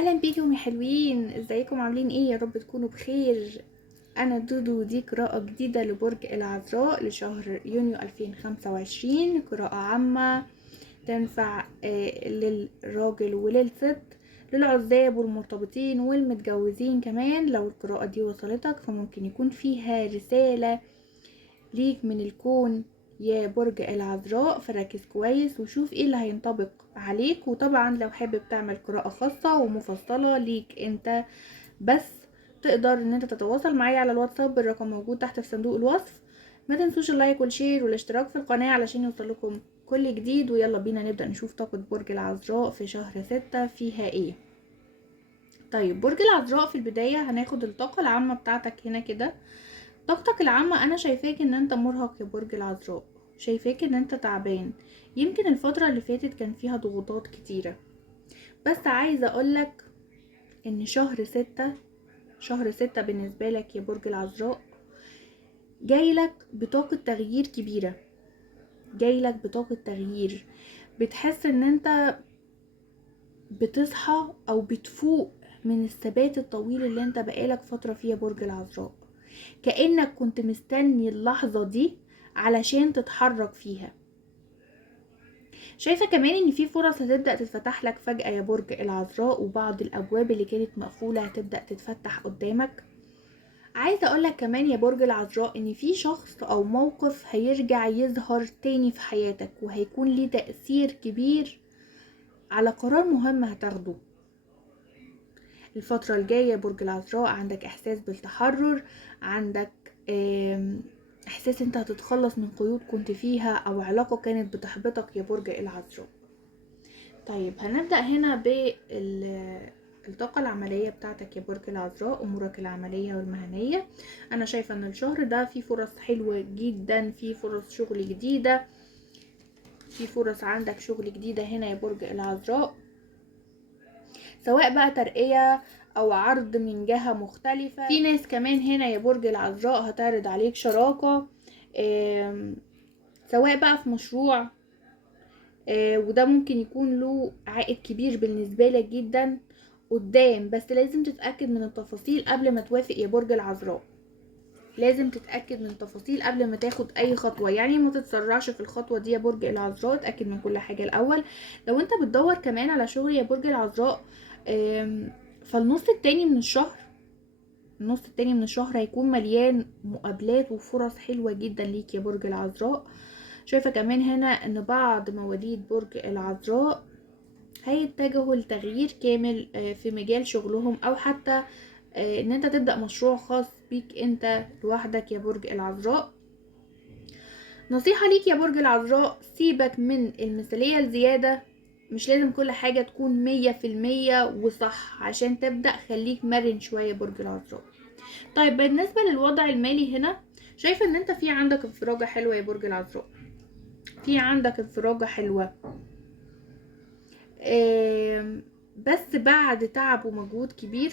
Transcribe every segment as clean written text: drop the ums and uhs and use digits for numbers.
اهلا بيكم يا حلوين، ازيكم عاملين ايه؟ يا رب تكونوا بخير. انا دودو، دي قراءة جديدة لبرج العذراء لشهر يونيو 2025. قراءة عامة تنفع للراجل وللست، للعزاب والمرتبطين والمتجوزين كمان. لو القراءة دي وصلتك فممكن يكون فيها رسالة ليك من الكون يا برج العذراء، فركز كويس وشوف ايه اللي هينطبق عليك. وطبعا لو حابب تعمل قراءة خاصة ومفصلة ليك انت بس، تقدر ان انت تتواصل معايا على الواتساب، الرقم موجود تحت في صندوق الوصف. ما تنسوش اللايك والشير والاشتراك في القناة علشان يوصلكم كل جديد. ويلا بينا نبدأ نشوف طاقة برج العذراء في شهر 6 فيها ايه. طيب برج العذراء، في البداية هناخد الطاقة العامة بتاعتك هنا كده. طاقتك العامة، انا شايفاك ان انت مرهق يا برج العذراء، شايفاك ان انت تعبان. يمكن الفترة اللي فاتت كان فيها ضغوطات كتيرة، بس عايزة اقولك ان شهر ستة بالنسبة لك يا برج العذراء جايلك بطاقة تغيير كبيرة، جايلك بطاقة تغيير. بتحس ان انت بتصحى او بتفوق من الثبات الطويل اللي انت بقالك فترة فيه يا برج العذراء، كأنك كنت مستني اللحظة دي علشان تتحرك فيها. شايفة كمان ان في فرص هتبدأ تتفتح لك فجأة يا برج العذراء، وبعض الابواب اللي كانت مقفولة هتبدأ تتفتح قدامك. عايزة اقولك كمان يا برج العذراء ان في شخص او موقف هيرجع يظهر تاني في حياتك، وهيكون ليه تأثير كبير على قرار مهم هتاخده الفترة الجاية يا برج العذراء. عندك احساس بالتحرر، عندك احساس انت هتتخلص من قيود كنت فيها او علاقة كانت بتحبطك يا برج العذراء. طيب هنبدأ هنا بالطاقة العملية بتاعتك يا برج العذراء، امورك العملية والمهنية. انا شايفة ان الشهر ده فيه فرص حلوة جدا، فيه فرص شغل جديدة، في فرص عندك شغل جديدة هنا يا برج العذراء، سواء بقى ترقية او عرض من جهة مختلفة. في ناس كمان هنا يا برج العذراء هتعرض عليك شراكة، سواء بقى في مشروع، وده ممكن يكون له عائد كبير بالنسبة لك جدا قدام. بس لازم تتأكد من التفاصيل قبل ما توافق يا برج العذراء، لازم تتأكد من التفاصيل قبل ما تاخد اي خطوة. يعني ما تتسرعش في الخطوة دي يا برج العذراء، اتأكد من كل حاجة الاول. لو انت بتدور كمان على شغل يا برج العذراء، فالنص التاني من الشهر، النص التاني من الشهر هيكون مليان مقابلات وفرص حلوة جدا ليك يا برج العذراء. شايفة كمان هنا ان بعض مواليد برج العذراء هيتجهوا لتغيير كامل في مجال شغلهم، او حتى ان انت تبدأ مشروع خاص بيك انت لوحدك يا برج العذراء. نصيحة ليك يا برج العذراء، سيبك من المثالية الزيادة، مش لازم كل حاجة تكون 100% وصح عشان تبدأ. خليك مرن شوية يا برج العذراء. طيب بالنسبة للوضع المالي هنا، شايفة ان انت في عندك انفراجة حلوة يا برج العذراء، في عندك انفراجة حلوة، بس بعد تعب ومجهود كبير.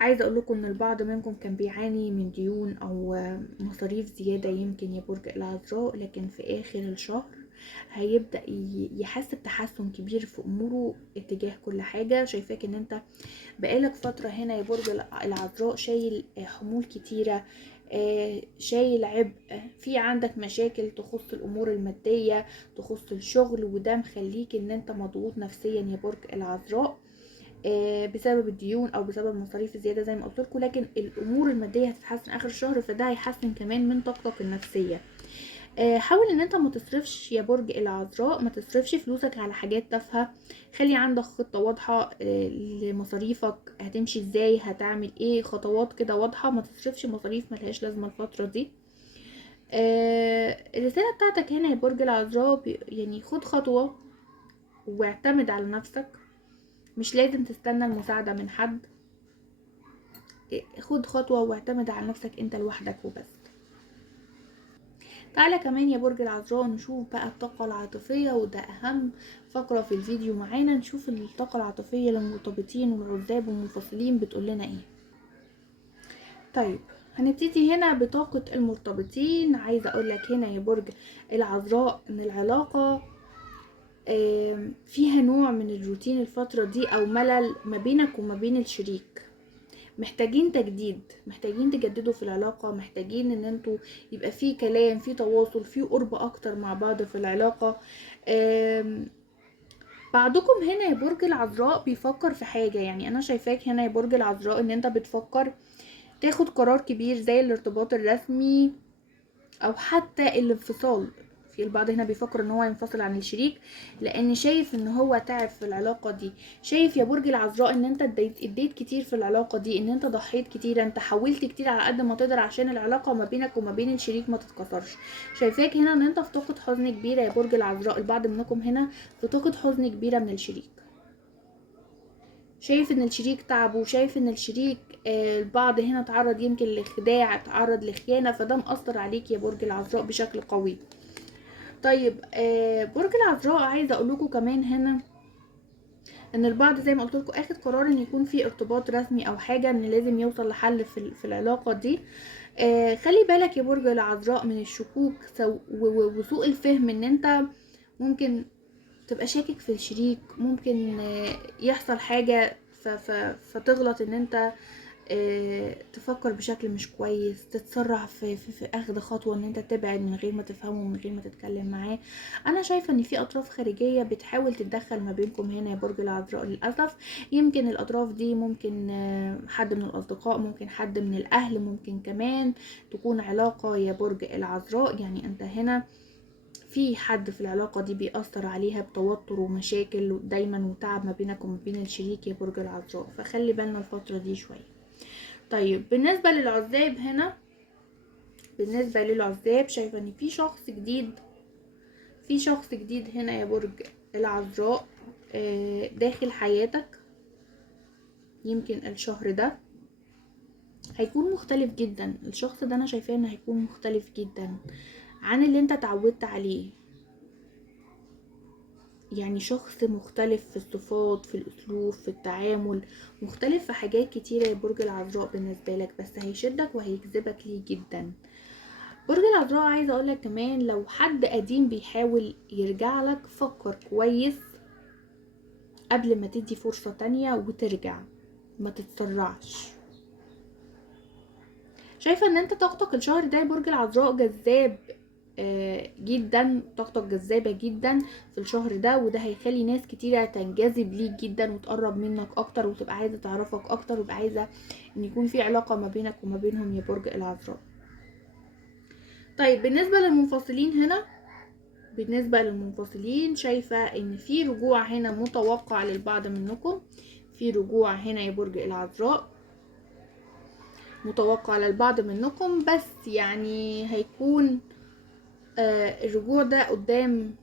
عايزة اقول لكم ان البعض منكم كان بيعاني من ديون او مصاريف زيادة يمكن يا برج العذراء، لكن في اخر الشهر هيبدأ يحس بتحسن كبير في اموره اتجاه كل حاجة. شايفاك ان انت بقالك فترة هنا يا برج العذراء شايل حمول كتيرة، شايل عبء، في عندك مشاكل تخص الامور المادية، تخص الشغل، وده مخليك ان انت مضغوط نفسيا يا برج العذراء بسبب الديون او بسبب المصاريف الزياده زي ما قلت لكم. لكن الامور الماديه هتتحسن اخر الشهر، فده هيحسن كمان من طاقتك النفسيه. حاول ان انت ما تصرفش يا برج العذراء، ما تصرفش فلوسك على حاجات تافهه. خلي عندك خطه واضحه لمصاريفك، هتمشي ازاي، هتعمل ايه، خطوات كده واضحه. ما تصرفش مصاريف ملهاش لازمه الفتره دي. الرساله بتاعتك هنا يا برج العذراء يعني خد خطوه واعتمد على نفسك، مش لازم تستنى المساعدة من حد. خد خطوة واعتمد على نفسك انت لوحدك وبس. تعالى كمان يا برج العذراء نشوف بقى الطاقة العاطفية، وده اهم فقرة في الفيديو معانا. نشوف الطاقة العاطفية للمرتبطين والعزاب والمنفصلين بتقول لنا ايه. طيب هنبتدي هنا بطاقة المرتبطين. عايزة اقولك هنا يا برج العذراء ان العلاقة فيها نوع من الروتين الفترة دي او ملل ما بينك وما بين الشريك. محتاجين تجديد، محتاجين تجددوا في العلاقة، محتاجين ان انتوا يبقى في كلام، في تواصل، في قرب اكتر مع بعض في العلاقة. بعضكم هنا يا برج العذراء بيفكر في حاجة، يعني انا شايفاك هنا يا برج العذراء ان انت بتفكر تاخد قرار كبير زي الارتباط الرسمي او حتى الانفصال. في البعض هنا بيفكر ان هو ينفصل عن الشريك، لان شايف ان هو تعب في العلاقة دي. شايف يا برج العذراء ان انت اديت كتير في العلاقة دي، ان انت ضحيت كتير، انت حاولت كتير على قد ما تقدر عشان العلاقة ما بينك وما بين الشريك ما تتكسرش. شايفاك هنا ان انت في طاقة حزن كبيرة يا برج العذراء، البعض منكم هنا في طاقة حزن كبيرة من الشريك. شايف ان الشريك تعب، وشايف ان الشريك البعض هنا تعرض يمكن لخداع، تعرض لخيانة، فده مأثر عليك يا برج العذراء بشكل قوي. طيب برج العذراء عايزه اقول لكم كمان هنا ان البعض زي ما قلت لكم اخد قرار ان يكون في ارتباط رسمي او حاجه، ان لازم يوصل لحل في العلاقه دي. خلي بالك يا برج العذراء من الشكوك وسوء الفهم، ان انت ممكن تبقى شاكك في الشريك، ممكن يحصل حاجه فتغلط ان انت تفكر بشكل مش كويس، تتسرع في اخذ خطوه ان انت تبعد من غير ما تفهمه، من غير ما تتكلم معاه. انا شايفه ان في اطراف خارجيه بتحاول تتدخل ما بينكم هنا يا برج العذراء للاسف. يمكن الاطراف دي ممكن حد من الاصدقاء، ممكن حد من الاهل، ممكن كمان تكون علاقه يا برج العذراء. يعني انت هنا في حد في العلاقة دي بيأثر عليها بتوتر ومشاكل دايما وتعب ما بينك وما بين الشريك يا برج العذراء، فخلي بالنا الفترة دي شوية. طيب بالنسبة للعزاب هنا، بالنسبة للعزاب شايفة ان في شخص جديد، في شخص جديد هنا يا برج العذراء داخل حياتك. يمكن الشهر ده هيكون مختلف جدا. الشخص ده انا شايفاه ان هيكون مختلف جدا عن اللي انت اتعودت عليه. يعني شخص مختلف في الصفات، في الاسلوب، في التعامل، مختلف في حاجات كتيرة يا برج العذراء بالنسبة لك، بس هيشدك وهيجذبك ليه جدا. برج العذراء عايزة اقولك كمان لو حد قديم بيحاول يرجع لك، فكر كويس قبل ما تدي فرصة تانية وترجع، ما تتسرعش. شايفة ان انت طاقتك الشهر ده يا برج العذراء جذاب جدا، طاقتك جذابة جدا في الشهر ده، وده هيخلي ناس كتيرة تنجذب ليك جدا وتقرب منك اكتر وتبقى عايزة تعرفك اكتر، وتبقى عايزة ان يكون في علاقة ما بينك وما بينهم يا برج العذراء. طيب بالنسبة للمنفصلين هنا، بالنسبة للمنفصلين شايفة ان في رجوع هنا متوقع للبعض منكم، في رجوع هنا يا برج العذراء متوقع للبعض منكم، بس يعني هيكون الرجوع ده قدام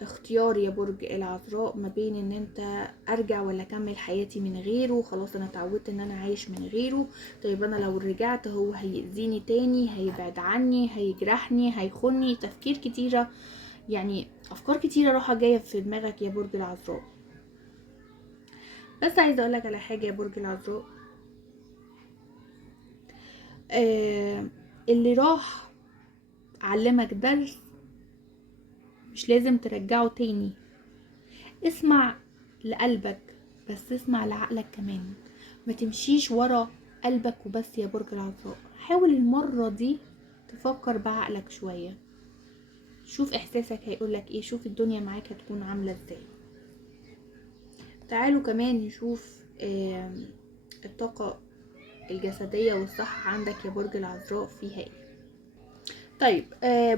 اختيار يا برج العذراء، ما بين ان انت ارجع ولا اكمل حياتي من غيره. خلاص انا اتعودت ان انا عايش من غيره. طيب انا لو رجعت هو هيأذيني تاني، هيبعد عني، هيجرحني، هيخوني. تفكير كتيرة، يعني افكار كتيرة راحة جاية في دماغك يا برج العذراء. بس عايزة اقولك على حاجة يا برج العذراء، اللي راح علمك درس مش لازم ترجعه تاني. اسمع لقلبك، بس اسمع لعقلك كمان. ما تمشيش ورا قلبك وبس يا برج العذراء. حاول المرة دي تفكر بعقلك شوية، شوف احساسك هيقولك ايه، شوف الدنيا معاك هتكون عاملة ازاي. تعالوا كمان نشوف الطاقة الجسدية والصحة عندك يا برج العذراء فيها ايه. طيب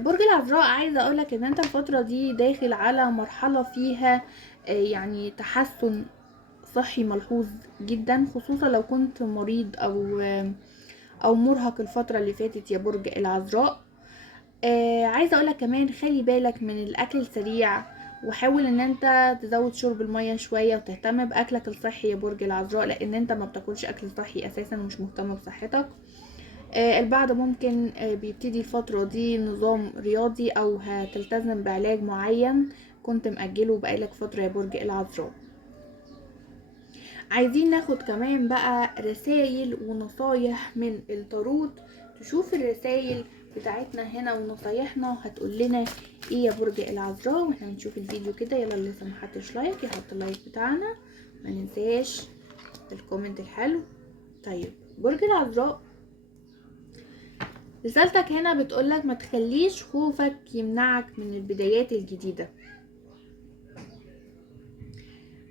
برج العذراء عايزة اقولك ان انت الفترة دي داخل على مرحلة فيها يعني تحسن صحي ملحوظ جدا، خصوصا لو كنت مريض او مرهق الفترة اللي فاتت يا برج العذراء. عايزة اقولك كمان خلي بالك من الاكل السريع، وحاول ان انت تزود شرب المية شوية وتهتم باكلك الصحي يا برج العذراء، لان انت ما بتاكلش اكل صحي اساسا ومش مهتم بصحتك. البعض ممكن بيبتدي الفترة دي نظام رياضي او هتلتزم بعلاج معين كنت مأجله بقالك فترة يا برج العذراء. عايزين ناخد كمان بقى رسائل ونصايح من التاروت، تشوف الرسائل بتاعتنا هنا ونصايحنا هتقول لنا ايه يا برج العذراء. واحنا بنشوف الفيديو كده، يلا اللي لسه محطش لايك يحط اللايك بتاعنا، ما ننساش الكومنت الحلو. طيب برج العذراء، رسالتك هنا بتقولك ما تخليش خوفك يمنعك من البدايات الجديدة.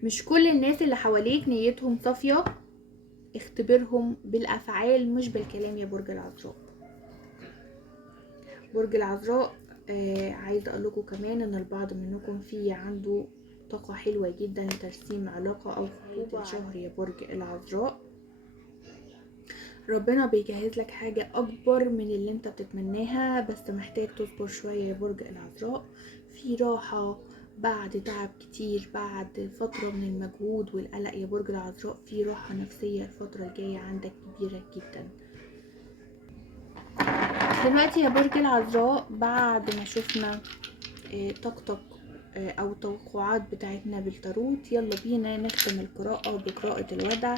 مش كل الناس اللي حواليك نيتهم صافية، اختبرهم بالافعال مش بالكلام يا برج العذراء. برج العذراء عايزه اقول لكم كمان ان البعض منكم في عنده طاقه حلوه جدا لترسيم علاقه او خطوبه الشهر يا برج العذراء. ربنا بيجهز لك حاجه اكبر من اللي انت بتتمناها، بس محتاج تصبر شويه يا برج العذراء. في راحه بعد تعب كتير، بعد فتره من المجهود والقلق يا برج العذراء، في راحه نفسيه الفتره الجايه عندك كبيره جدا. دلوقتي يا برج العذراء، بعد ما شفنا طاقتك او التوقعات بتاعتنا بالتاروت، يلا بينا نختم القراءة بقراءة الودع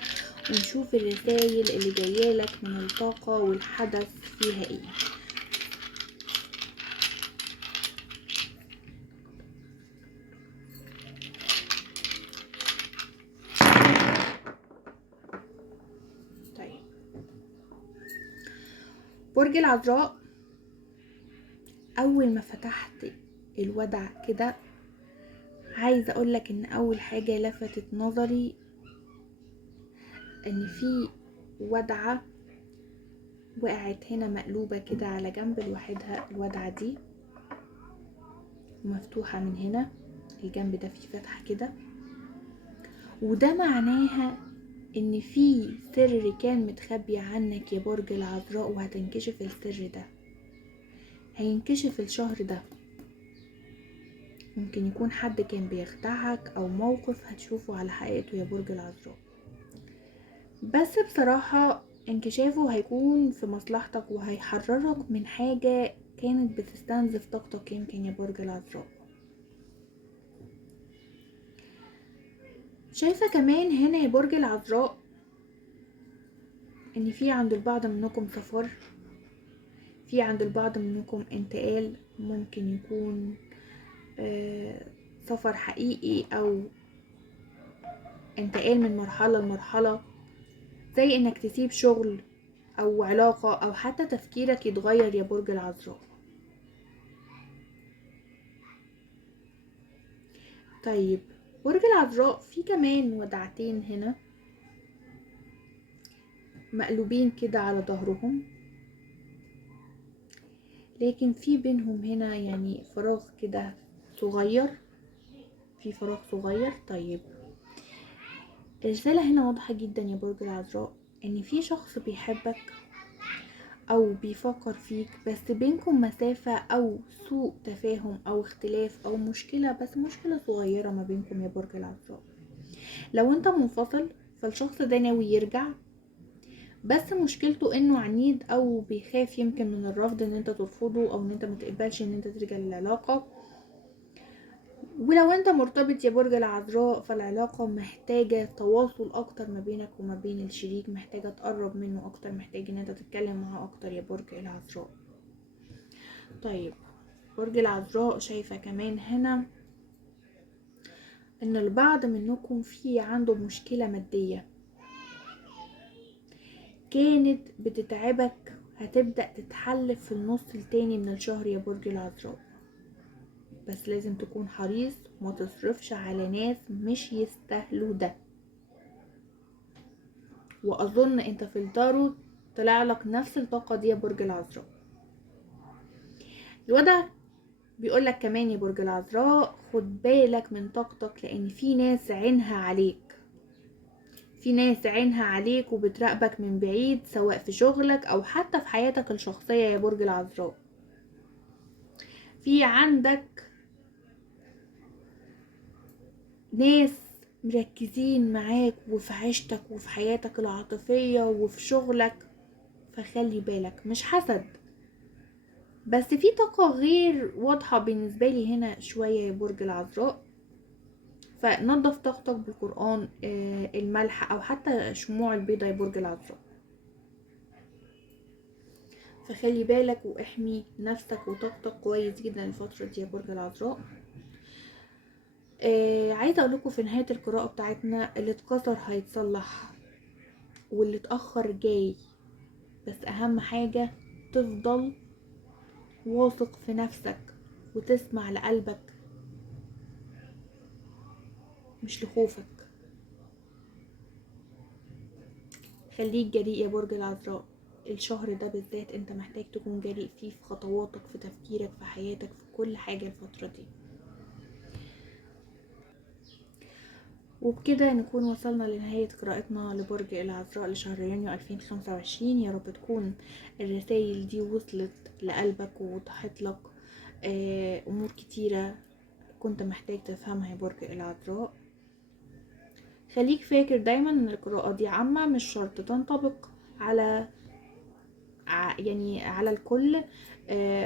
ونشوف الرسائل اللي جايالك من الطاقة والحدث فيها ايه. طيب برج العذراء، اول ما فتحت الودع كده عايزه اقولك ان اول حاجه لفتت نظري ان في ودعه وقعت هنا مقلوبه كده على جنب لوحدها. الودعه دي مفتوحه من هنا، الجنب ده فيه فتحه كده، وده معناها ان في سر كان متخبي عنك يا برج العذراء وهتنكشف السر ده. هينكشف الشهر ده، ممكن يكون حد كان بيخدعك او موقف هتشوفه على حقيقته يا برج العذراء، بس بصراحة انكشافه هيكون في مصلحتك وهيحررك من حاجة كانت بتستنزف طاقتك يمكن يا برج العذراء. شايفة كمان هنا يا برج العذراء ان في عند البعض منكم سفر، في عند البعض منكم انتقال، ممكن يكون سفر حقيقي او انتقال من مرحلة لمرحلة، زي انك تسيب شغل او علاقة او حتى تفكيرك يتغير يا برج العذراء. طيب برج العذراء، في كمان ودعتين هنا مقلوبين كده على ظهرهم، لكن في بينهم هنا يعني فراغ كده صغير، في فراغ صغير. طيب الرسالة هنا واضحة جدا يا برج العذراء ان في شخص بيحبك او بيفكر فيك، بس بينكم مسافة او سوء تفاهم او اختلاف او مشكلة، بس مشكلة صغيرة ما بينكم يا برج العذراء. لو انت منفصل فالشخص ده ناوي يرجع، بس مشكلته انه عنيد او بيخاف يمكن من الرفض، ان انت ترفضه او ان انت متقبلش ان انت ترجع للعلاقة. ولو انت مرتبط يا برج العذراء فالعلاقة محتاجة تواصل اكتر ما بينك وما بين الشريك، محتاجة تقرب منه اكتر، محتاج ان انت تتكلم معاه اكتر يا برج العذراء. طيب برج العذراء، شايفة كمان هنا ان البعض منكم في عنده مشكلة مادية كانت بتتعبك، هتبدأ تتحل في النص التاني من الشهر يا برج العذراء، بس لازم تكون حريص وما تصرفش على ناس مش يستاهلوا ده. واظن انت في التارو طلع لك نفس الطاقة دي يا برج العذراء. الوضع بيقول لك كمان يا برج العذراء خد بالك من طاقتك، لان في ناس عينها عليك، في ناس عينها عليك وبتراقبك من بعيد، سواء في شغلك او حتى في حياتك الشخصية يا برج العذراء. في عندك ناس مركزين معاك وفي عيشتك وفي حياتك العاطفية وفي شغلك، فخلي بالك، مش حسد بس في طاقة غير واضحة بالنسبة لي هنا شوية يا برج العذراء. فنضف طاقتك بالقرآن، الملح او حتى شموع البيضة يا برج العذراء. فخلي بالك واحمي نفسك وطاقتك كويس جدا الفترة دي يا برج العذراء. عايزة اقول لكم في نهاية القراءة بتاعتنا، اللي اتكسر هيتصلح واللي اتأخر جاي، بس اهم حاجة تفضل واثق في نفسك وتسمع لقلبك مش لخوفك. خليك جريء يا برج العذراء، الشهر ده بالذات انت محتاج تكون جريء فيه، في خطواتك، في تفكيرك، في حياتك، في كل حاجة الفترة دي. وبكده نكون وصلنا لنهاية قراءتنا لبرج العذراء لشهر يونيو 2025. يا رب تكون الرسائل دي وصلت لقلبك ووضحت لك أمور كتيرة كنت محتاج تفهمها يا برج العذراء. خليك فاكر دايما ان القراءة دي عامة، مش شرط تنطبق على يعني على الكل.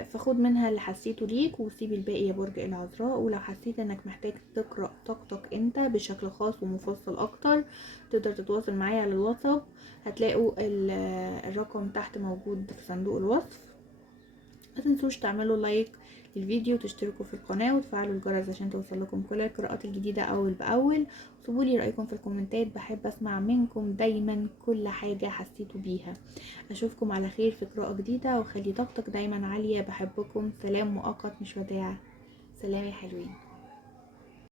فخد منها اللي حسيته ليك وسيب الباقي يا برج العذراء. ولو حسيت انك محتاج تقرأ طاقتك انت بشكل خاص ومفصل اكتر، تقدر تتواصل معايا على الواتساب، هتلاقوا الرقم تحت موجود في صندوق الوصف. ما تنسوش تعملوا لايك للفيديو وتشتركوا في القناة وتفعلوا الجرس عشان توصل لكم كل القراءات الجديدة اول باول. سيبوا لي رأيكم في الكومنتات، بحب اسمع منكم دايما كل حاجة حسيتوا بيها. اشوفكم على خير في قراءة جديدة، وخلي طاقتك دايما عالية. بحبكم، سلام مؤقت مش وداع. سلام يا حلوين.